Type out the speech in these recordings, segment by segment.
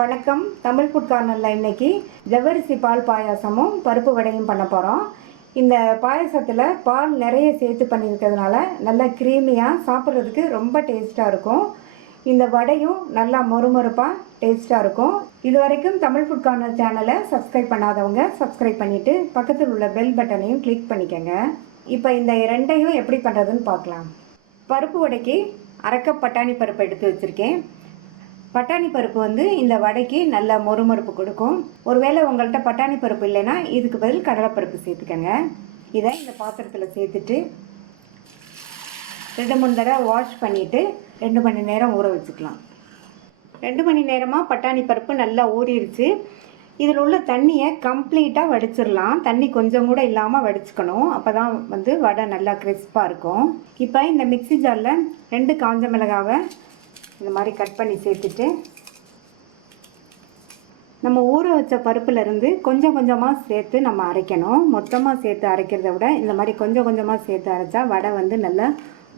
வணக்கம். தமிழ் ஃபுட் கார்னரில் இன்றைக்கி ஜவ்வரிசி பால் பாயாசமும் பருப்பு வடையும் பண்ண போகிறோம். இந்த பாயாசத்தில் பால் நிறைய சேர்த்து பண்ணியிருக்கிறதுனால நல்லா க்ரீமியாக சாப்பிட்றதுக்கு ரொம்ப டேஸ்ட்டாக இருக்கும். இந்த வடையும் நல்லா மொறுமொறுப்பாக டேஸ்ட்டாக இருக்கும். இது வரைக்கும் தமிழ் ஃபுட் கார்னர் சேனலை சப்ஸ்கிரைப் பண்ணாதவங்க சப்ஸ்கிரைப் பண்ணிவிட்டு பக்கத்தில் உள்ள பெல் பட்டனையும் கிளிக் பண்ணிக்கோங்க. இப்போ இந்த ரெண்டையும் எப்படி பண்ணுறதுன்னு பார்க்கலாம். பருப்பு வடைக்கு அரை கப் பட்டாணி பருப்பு எடுத்து வச்சுருக்கேன். பட்டாணி பருப்பு இந்த வடைக்கு நல்ல மொறுமொறுப்பு கொடுக்கும். ஒருவேளை உங்கள்கிட்ட பட்டாணி பருப்பு இல்லைன்னா இதுக்கு பதில் கடலைப்பருப்பு சேர்த்துக்கங்க. இதை இந்த பாத்திரத்தில் சேர்த்துட்டு 2-3 தடவை வாஷ் பண்ணிவிட்டு 2 மணி நேரம் ஊற வச்சுக்கலாம். 2 மணி நேரமாக பட்டாணி பருப்பு நல்லா ஊறிடுச்சு. இதில் உள்ள தண்ணியை கம்ப்ளீட்டாக வடிச்சிடலாம். தண்ணி கொஞ்சம் கூட இல்லாமல் வடிச்சுக்கணும். அப்போ தான் வடை நல்லா கிறிஸ்பாக இருக்கும். இப்போ இந்த மிக்ஸி ஜாரில் 2 காஞ்ச மிளகாவை இந்த மாதிரி கட் பண்ணி சேர்த்துட்டு நம்ம ஊற வச்ச பருப்புலேருந்து கொஞ்சம் கொஞ்சமாக சேர்த்து நம்ம அரைக்கணும். மொத்தமாக சேர்த்து அரைக்கிறத விட இந்த மாதிரி கொஞ்சம் கொஞ்சமாக சேர்த்து அரைச்சா வடை நல்லா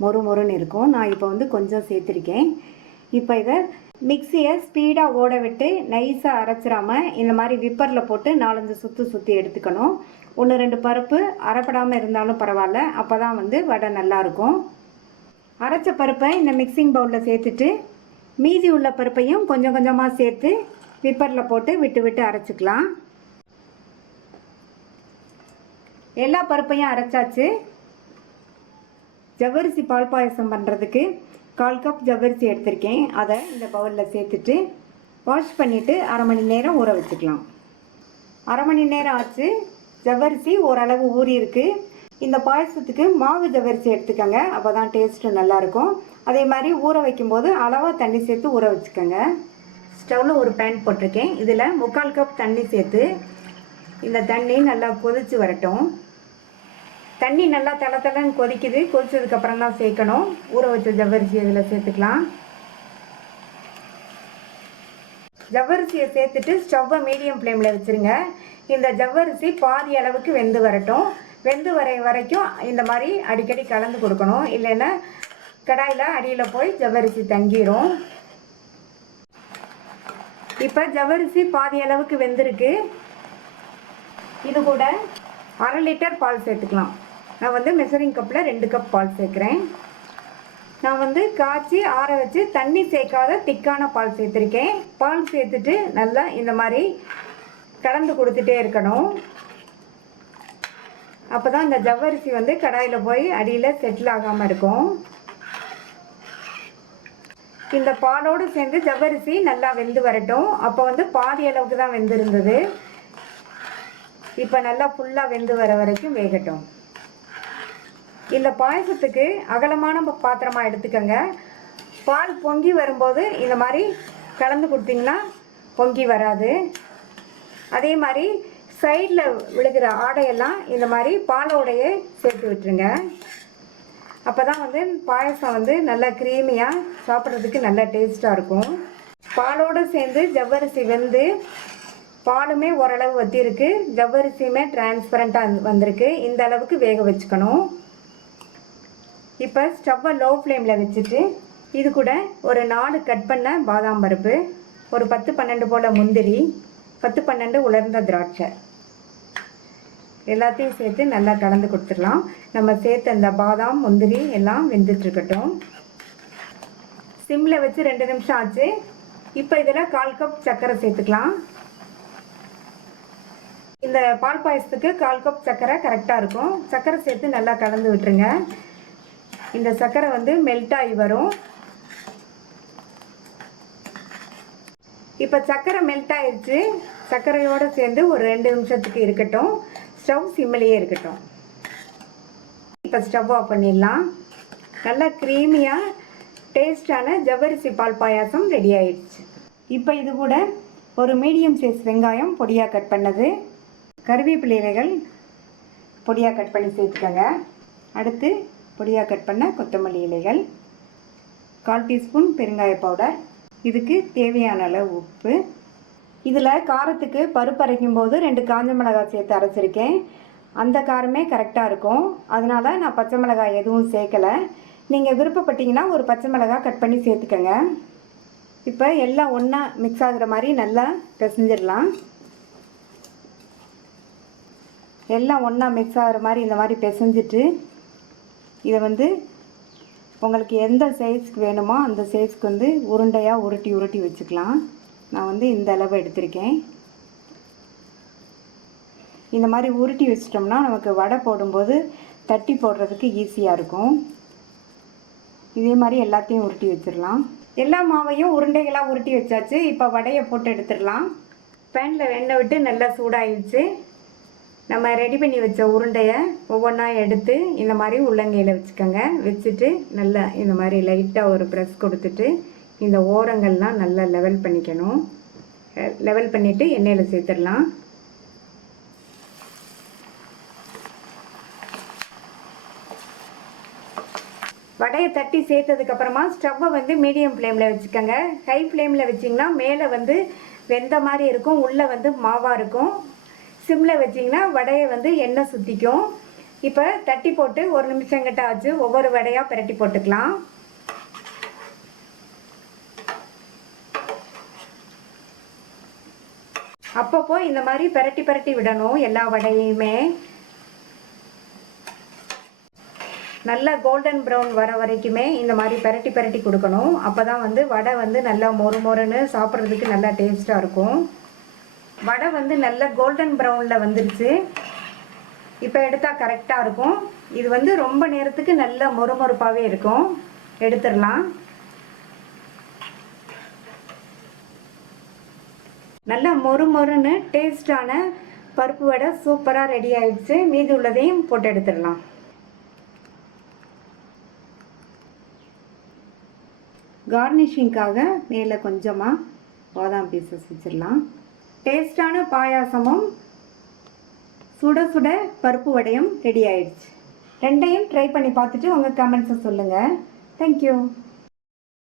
மொறுமொறுன்னு இருக்கும். நான் இப்போ கொஞ்சம் சேர்த்துருக்கேன். இப்போ இதை மிக்சியை ஸ்பீடாக ஓட விட்டு நைஸாக அரைச்சிடாமல் இந்த மாதிரி விப்பரில் போட்டு 4-5 சுற்றி எடுத்துக்கணும். 1-2 பருப்பு அரைப்படாமல் இருந்தாலும் பரவாயில்ல. அப்போ தான் வடை நல்லாயிருக்கும். அரைச்ச பருப்பை இந்த மிக்சிங் பவுலில் சேர்த்துட்டு மீதி உள்ள பருப்பையும் கொஞ்சம் கொஞ்சமாக சேர்த்து விப்பரில் போட்டு விட்டு அரைச்சிக்கலாம். எல்லா பருப்பையும் அரைச்சாச்சு. ஜவ்வரிசி பால் பாயசம் பண்ணுறதுக்கு 1/4 கப் ஜவ்வரிசி எடுத்திருக்கேன். அதை இந்த பவுலில் சேர்த்துட்டு வாஷ் பண்ணிவிட்டு அரை மணி நேரம் ஊற வச்சுக்கலாம். அரை மணி நேரம் ஆச்சு. ஜவ்வரிசி ஓரளவு ஊறி இருக்கு. இந்த பாயசத்துக்கு மாவு ஜவ்வரிசி எடுத்துக்கோங்க. அப்போ தான் டேஸ்ட்டு நல்லாயிருக்கும். அதே மாதிரி ஊற வைக்கும்போது அளவாக தண்ணி சேர்த்து ஊற வச்சுக்கோங்க. ஸ்டவ்வில் ஒரு பேன் போட்டிருக்கேன். இதில் 3/4 கப் தண்ணி சேர்த்து இந்த தண்ணி நல்லா கொதித்து வரட்டும். தண்ணி நல்லா தளன்னு கொதிக்குது. கொதிச்சதுக்கப்புறம் தான் சேர்க்கணும். ஊற வச்ச ஜவ்வரிசி இதில் சேர்த்துக்கலாம். ஜவ்வரிசியை சேர்த்துட்டு ஸ்டவ்வை மீடியம் ஃப்ளேமில் வச்சுருங்க. இந்த ஜவ்வரிசி பாதி அளவுக்கு வெந்து வரட்டும். வெந்து வரைக்கும் இந்த மாதிரி அடிக்கடி கலந்து கொடுக்கணும். இல்லைன்னா கடாயில் அடியில் போய் ஜவ்வரிசி தங்கிடும். இப்போ ஜவ்வரிசி பாதி அளவுக்கு வெந்திருக்கு. இது கூட 1/2 லிட்டர் பால் சேர்த்துக்கலாம். நான் மெஷரிங் கப்பில் 2 கப் பால் சேர்க்குறேன். நான் காய்ச்சி ஆற வச்சு தண்ணி சேர்க்காத திக்கான பால் சேர்த்துருக்கேன். பால் சேர்த்துட்டு நல்லா இந்த மாதிரி கலந்து கொடுத்துட்டே இருக்கணும். அப்போ தான் இந்த ஜவ்வரிசி கடாயில் போய் அடியில் செட்டில் ஆகாமல் இருக்கும். இந்த பாலோடு சேர்ந்து ஜவ்வரிசி நல்லா வெந்து வரட்டும். அப்போ பாதி அளவுக்கு தான் வெந்திருந்தது. இப்போ நல்லா ஃபுல்லாக வெந்து வர வரைக்கும் வேகட்டும். இந்த பாயசத்துக்கு அகலமான பாத்திரமாக எடுத்துக்கோங்க. பால் பொங்கி வரும்போது இந்த மாதிரி கலந்து கொடுத்தீங்கன்னா பொங்கி வராது. அதே மாதிரி சைடில் விழுகிற ஆடையெல்லாம் இந்த மாதிரி பாலோடையே சேர்த்து விட்டுருங்க. அப்போ தான் பாயசம் நல்லா க்ரீமியாக சாப்பிட்றதுக்கு நல்லா டேஸ்ட்டாக இருக்கும். பாலோடு சேர்ந்து ஜவ்வரிசி வெந்து பாலுமே ஓரளவு வத்திருக்கு. ஜவ்வரிசியுமே டிரான்ஸ்பரண்ட்டாக வந்திருக்கு. இந்த அளவுக்கு வேக வச்சுக்கணும். இப்போ ஸ்டவ்வை லோ ஃப்ளேமில் வச்சுட்டு இது கூட ஒரு 4 கட் பண்ண பாதாம் பருப்பு, ஒரு 10-12 போல் முந்திரி, 10-12 உலர்ந்த திராட்சை எல்லாத்தையும் சேர்த்து நல்லா கலந்து கொடுத்துடலாம். நம்ம சேர்த்த அந்த பாதாம் முந்திரி எல்லாம் வெந்துட்டுருக்கட்டும். சிம்மில் வச்சு 2 நிமிஷம் ஆச்சு. இப்போ இதில் 1/4 கப் சர்க்கரை சேர்த்துக்கலாம். இந்த பால் பாயசத்துக்கு 1/4 கப் சர்க்கரை கரெக்டாக இருக்கும். சர்க்கரை சேர்த்து நல்லா கலந்து விட்டுருங்க. இந்த சர்க்கரை மெல்ட் ஆகி வரும். இப்போ சர்க்கரை மெல்ட் ஆயிடுச்சு. சர்க்கரையோடு சேர்ந்து ஒரு 2 நிமிஷத்துக்கு இருக்கட்டும். ஸ்டவ் சிம்மிலேயே இருக்கட்டும். இப்போ ஸ்டவ் ஆஃப் பண்ணிடலாம். நல்லா க்ரீமியாக டேஸ்டான ஜவ்வரிசி பால் பாயாசம் ரெடி ஆயிடுச்சு. இப்போ இது கூட ஒரு மீடியம் சைஸ் வெங்காயம் பொடியாக கட் பண்ணது, கருவேப்பிலை இலைகள் பொடியாக கட் பண்ணி சேர்த்துக்கோங்க. அடுத்து பொடியாக கட் பண்ண கொத்தமல்லி இலைகள், 1/4 டீஸ்பூன் பெருங்காய பவுடர், இதுக்கு தேவையான அளவு உப்பு. இதில் காரத்துக்கு பருப்பு அரைக்கும் போது 2 காஞ்ச மிளகாய் சேர்த்து அரைச்சிருக்கேன். அந்த காரமே கரெக்டாக இருக்கும். அதனால் நான் பச்சை மிளகாய் எதுவும் சேர்க்கலை. நீங்கள் விருப்பப்பட்டீங்கன்னா ஒரு பச்சை மிளகாய் கட் பண்ணி சேர்த்துக்கங்க. இப்போ எல்லாம் ஒன்றா மிக்ஸ் ஆகுற மாதிரி நல்லா பிசைஞ்சிடலாம். எல்லாம் ஒன்றா மிக்ஸ் ஆகிற மாதிரி இந்த மாதிரி பிசைஞ்சிட்டு இதை வந்து உங்களுக்கு எந்த சைஸ்க்கு வேணுமோ அந்த சைஸ்க்கு வந்து உருண்டையாக உருட்டி உருட்டி வச்சுக்கலாம். நான் வந்து இந்த அளவு எடுத்திருக்கேன். இந்த மாதிரி உருட்டி வச்சிட்டோம்னா நமக்கு வடை போடும்போது தட்டி போடுறதுக்கு ஈஸியாக இருக்கும். இதே மாதிரி எல்லாத்தையும் உருட்டி வச்சிடலாம். எல்லா மாவையும் உருண்டைகளாக உருட்டி வச்சாச்சு. இப்போ வடையை போட்டு எடுத்துடலாம். பேனில் எண்ணெய் விட்டு நல்லா சூடாகிடுச்சு. நம்ம ரெடி பண்ணி வச்ச உருண்டையை ஒவ்வொன்றா எடுத்து இந்த மாதிரி உள்ளங்கையில் வச்சுக்கோங்க. வச்சுட்டு நல்லா இந்த மாதிரி லைட்டாக ஒரு ப்ரெஸ் கொடுத்துட்டு இந்த ஓரங்கள்லாம் நல்லா லெவல் பண்ணிக்கணும். லெவல் பண்ணிவிட்டு எண்ணெயில் சேர்த்துடலாம். வடையை தட்டி சேர்த்ததுக்கப்புறமா ஸ்டவ்வை வந்து மீடியம் ஃப்ளேமில் வச்சுக்கோங்க. ஹை ஃப்ளேமில் வச்சிங்கன்னா மேலே வந்து வெந்த மாதிரி இருக்கும், உள்ளே வந்து மாவாக இருக்கும். சிம்மில் வச்சிங்கன்னா வடையை வந்து எண்ணெய் சுற்றிக்கும். இப்போ தட்டி போட்டு 1 நிமிஷம் கிட்ட ஆச்சு. ஒவ்வொரு வடையாக பிரட்டி போட்டுக்கலாம். அப்பப்போ இந்த மாதிரி பிரட்டி பிரட்டி விடணும். எல்லா வடையுமே நல்லா கோல்டன் ப்ரௌன் வர வரைக்குமே இந்த மாதிரி பிரட்டி பிரட்டி கொடுக்கணும். அப்போ தான் வந்து வடை வந்து நல்லா மொறு மொறுன்னு சாப்பிட்றதுக்கு நல்லா டேஸ்ட்டாக இருக்கும். வடை வந்து நல்லா கோல்டன் ப்ரௌனில் வந்துருச்சு. இப்போ எடுத்தால் கரெக்டாக இருக்கும். இது வந்து ரொம்ப நேரத்துக்கு நல்லா மொறுமொறுப்பாகவே இருக்கும். எடுத்துடலாம். நல்லா மொறு மொறுன்னு டேஸ்டான பருப்பு வடை சூப்பராக ரெடி ஆயிடுச்சு. மீதி உள்ளதையும் போட்டு எடுத்துடலாம். கார்னிஷிங்காக மேலே கொஞ்சமாக பாதாம் பீசஸ் வச்சிடலாம். டேஸ்டான பாயாசமும் சுட சுட பருப்பு வடையும் ரெடி ஆயிடுச்சு. ரெண்டையும் ட்ரை பண்ணி பார்த்துட்டு உங்கள் கமெண்ட்ஸை சொல்லுங்கள். தேங்க்யூ.